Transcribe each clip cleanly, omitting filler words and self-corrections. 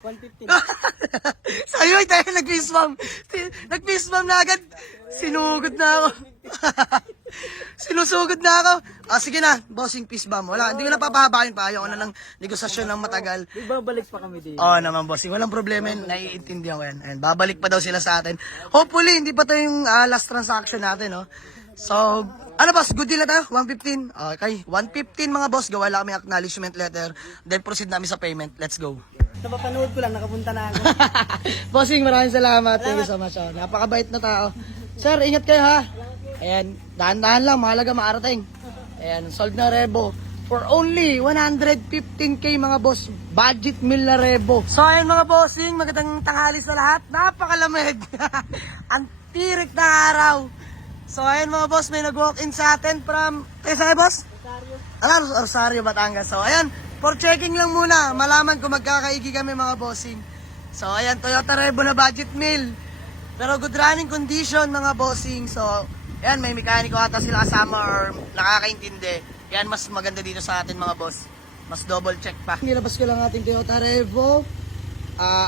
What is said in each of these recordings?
115. Sa'yo ay tayo nag-fist bump. Nag-fist bump na agad. Sinugod na ako. Sinusugod na ako. Sige na, bossing fist bump. Wala, hindi ko na papahabain pa. Ayaw ko na ng negosasyon ng matagal. Babalik pa kami dito. Oo naman, bossing. Walang problema yun. Naiintindihan ko yan. Ayan, babalik pa daw sila sa atin. Hopefully, hindi pa to yung last transaction natin, no? So, ano boss, good deal na tayo? 115. Okay, 115 mga boss. Gawa lang kami acknowledgement letter. Then proceed namin sa payment. Let's go. Napapanood ko lang, nakapunta na ako. Bossing, maraming salamat. Thank you so much. Napakabait na tao. Sir, ingat kayo ha. Ayan, dahan-dahan lang. Mahalaga maarating. Ayan, sold na rebo. For only 115k mga boss. Budget meal na rebo. So ayan mga bossing, magandang tanghali sa lahat. Napakalamig. Ang tirik na araw. So ayan mga boss, may nag-walk-in sa atin from... Tayo saan boss? Rosario. Rosario, Batangas. So ayan, for checking lang muna. Malaman kung magkakaigi kami mga bossing. So ayan, Toyota Revo na budget meal. Pero good running condition mga bossing. So ayan, may mekaniko ata sila kasama or nakakaintindi. Yan, mas maganda dito sa atin mga boss. Mas double check pa. Nilabas ko lang ating Toyota Revo.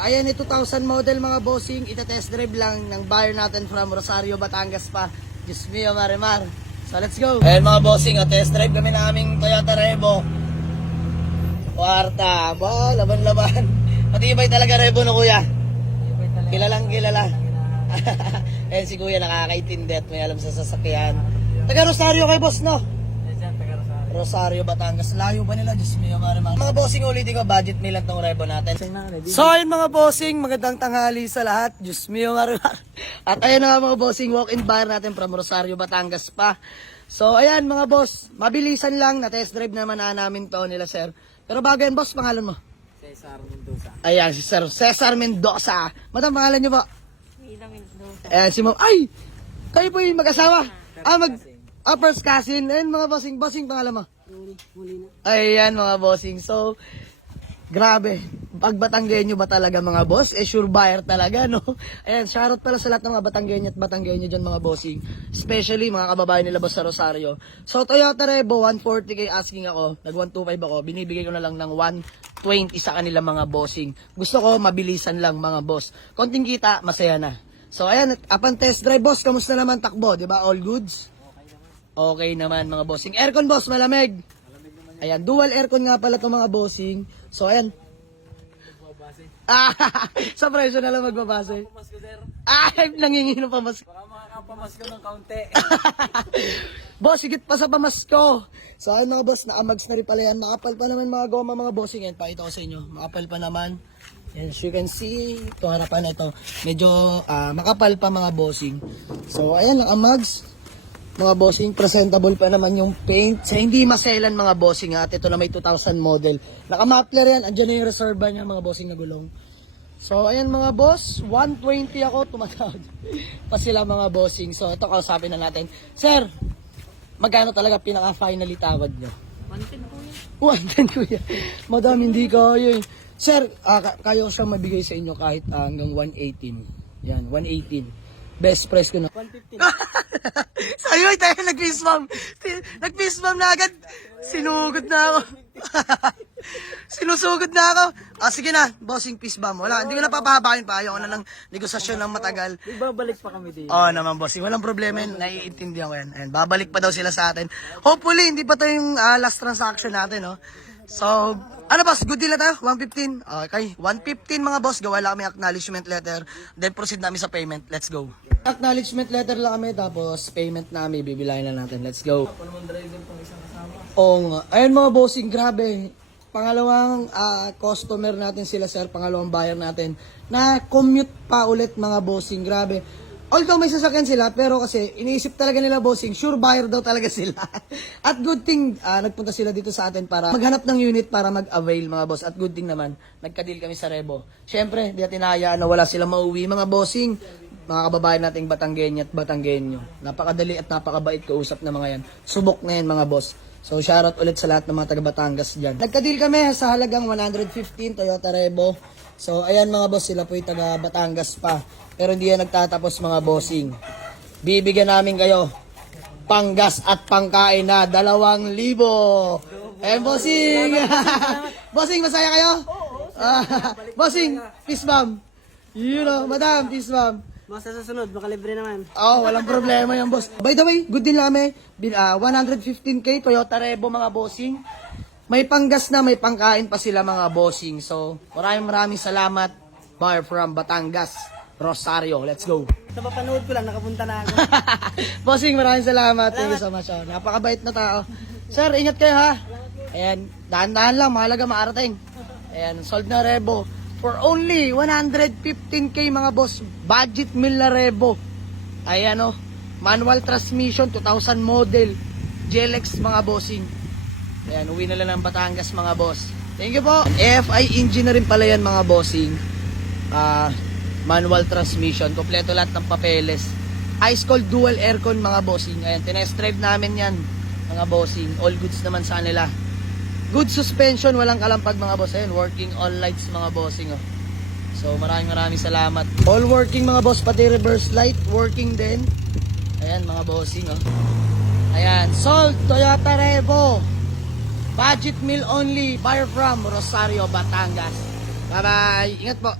Ayan, 2000 model mga bossing. Ita-test drive lang ng buyer natin from Rosario, Batangas pa. Diyos mio, Marimar. So let's go. Ayan mga bossing, test drive kami na aming Toyota Revo. Kwarta, ba, laban-laban. Matibay talaga Revo no kuya. Kilalang kilala. Ayan si kuya nakakaintindi at may alam sa sasakyan. Taga Rosario kay boss no? Rosario, Batangas. Layo ba nila? Diyos mio, Marimar. Mga bossing, ulitin ko, budget meal lang tong Revo natin. So ayun mga bossing, magandang tanghali sa lahat. Diyos mio, Marimar. At ayun na nga mga bossing, walk-in buyer natin from Rosario, Batangas pa. So ayan mga boss, mabilisan lang, na-test drive naman na namin to nila sir. Pero bago yan boss, pangalan mo? Cesar Mendoza. Ayan, si Sir Cesar Mendoza. Madam, pangalan niyo ba? Mila Mendoza. Ayan, si Ma'am. Ay! Kayo po yung mag-asawa. First cousin. Ayan mga bossing. Bossing, pangalan mo? Muli na. Ayan mga bossing. So, grabe. Pag Batanggenyo ba talaga mga boss? Sure buyer talaga, no? Ayan, shoutout pala sa lahat ng mga Batanggenyo at Batanggenyo dyan mga bossing. Especially mga kababayan nila boss sa Rosario. So, Toyota Revo, 140k asking ako. Nag 125 ako. Binibigay ko na lang ng 120 sa kanila mga bossing. Gusto ko mabilisan lang mga boss. Konting kita, masaya na. So, ayan, upon test drive boss, kamusta naman takbo? Diba? All goods? Okay naman mga bossing. Aircon boss, malamig. Ayan, dual aircon nga pala itong mga bossing. So ayan. Sa presyo na lang magbabase. Pamasko, sir. Nanginginom pa mas. Baka makakapamasko ng kaunti. Boss, higit pa sa pamasko. So ayun mga boss, nakamags na rin pala yan. Makapal pa naman mga goma mga bossing. Yan, pakita ko sa inyo. Makapal pa naman. As you can see, ito harapan na ito. Medyo makapal pa mga bossing. So ayan lang ang mags. Mga bossing, presentable pa naman yung paint. Sa hindi maselan mga bossing at ito na may 2000 model. Naka-muffler yan. Andiyan na yung reserva niya mga bossing na gulong. So ayan mga boss, 120 ako tumatawag pa sila mga bossing. So ito kausapin na natin. Sir, magkano talaga pinaka-finally tawad nyo? 110 po yan. 110 kuya. Madam, hindi kaya eh. Sir, kaya ko siyang mabigay sa inyo kahit hanggang 118. Yan, 118. Best price ko na. 115. Sa'yo ay tayo nag-fist bump. Nag-fist bump na agad. Sinugod na ako. Sinusugod na ako. Sige na, bossing fist bump. Wala, hindi ko na papahabain pa. Ayaw ko na ng negosasyon ng matagal. Babalik pa kami dito. Oo naman, bossing. Walang problema yun. Naiintindihan ko yan. Ayan, babalik pa daw sila sa atin. Hopefully, hindi pa to yung last transaction natin, no? So, ano boss, good deal na tayo? 115. Okay, 115 mga boss. Gawa lang kami acknowledgement letter. Then proceed namin sa payment. Let's go. Acknowledgement letter lang kami. Tapos payment namin. Bibilahin na natin. Let's go. Oo nga. Ayun mga bossing, grabe. Pangalawang customer natin sila sir. Pangalawang buyer natin. Na commute pa ulit mga bossing. Grabe. Although may sasakyan sila, pero kasi iniisip talaga nila bossing, sure buyer daw talaga sila. At good thing, nagpunta sila dito sa atin para maghanap ng unit para mag-avail mga boss. At good thing naman, nagka-deal kami sa Revo. Siyempre, di natin hinahayaan na wala silang mauwi mga bossing. Mga kababayan nating Batanggenyo at Batanggenyo. Napakadali at napakabait kausap na mga yan. Subok na yan mga boss. So shoutout ulit sa lahat ng mga taga Batangas dyan. Nagka-deal kami sa halagang 115 Toyota Revo. So ayan mga boss, sila po yung taga Batangas pa. Pero hindi yan nagtatapos mga bossing. Bibigyan namin kayo panggas at pangkain na 2,000. Bossing! Bossing, masaya kayo? Bossing, peace bomb. You know, madam, peace bomb. Mas sa susunod, baka libre naman. Oh, walang problema yan, boss. By the way, good din lang kami. 115k Toyota Revo, mga bossing. May panggas na, may pangkain pa sila, mga bossing. So, maraming salamat. Bar from Batangas, Rosario. Let's go. Napapanood ko lang, nakapunta na ako. Bossing, maraming salamat. Thank you so much. Oh. Napakabait na tao. Sir, ingat kayo ha. Ayan, dahan-dahan lang, mahalaga maarating. Ayan, sold na Revo. For only 115k mga boss. Budget meal na Revo. Ayan o. Manual transmission, 2000 model. GLX mga bossing. Ayan, uwi na lang ng Batangas mga boss. Thank you po. AFI engine na rin pala yan mga bossing. Manual transmission. Kompleto lahat ng papeles. Ice cold dual aircon mga bossing. Ayan, tinest drive namin yan mga bossing. All goods naman sa nila. Good suspension, walang kalampag mga boss. Ayan, working all lights mga bossing. Oh. So maraming salamat. All working mga boss, pati reverse light working din. Ayan mga bossing. Oh. Ayan, sold Toyota Revo. Budget meal only. Buyer from Rosario, Batangas. Bye bye. Ingat po.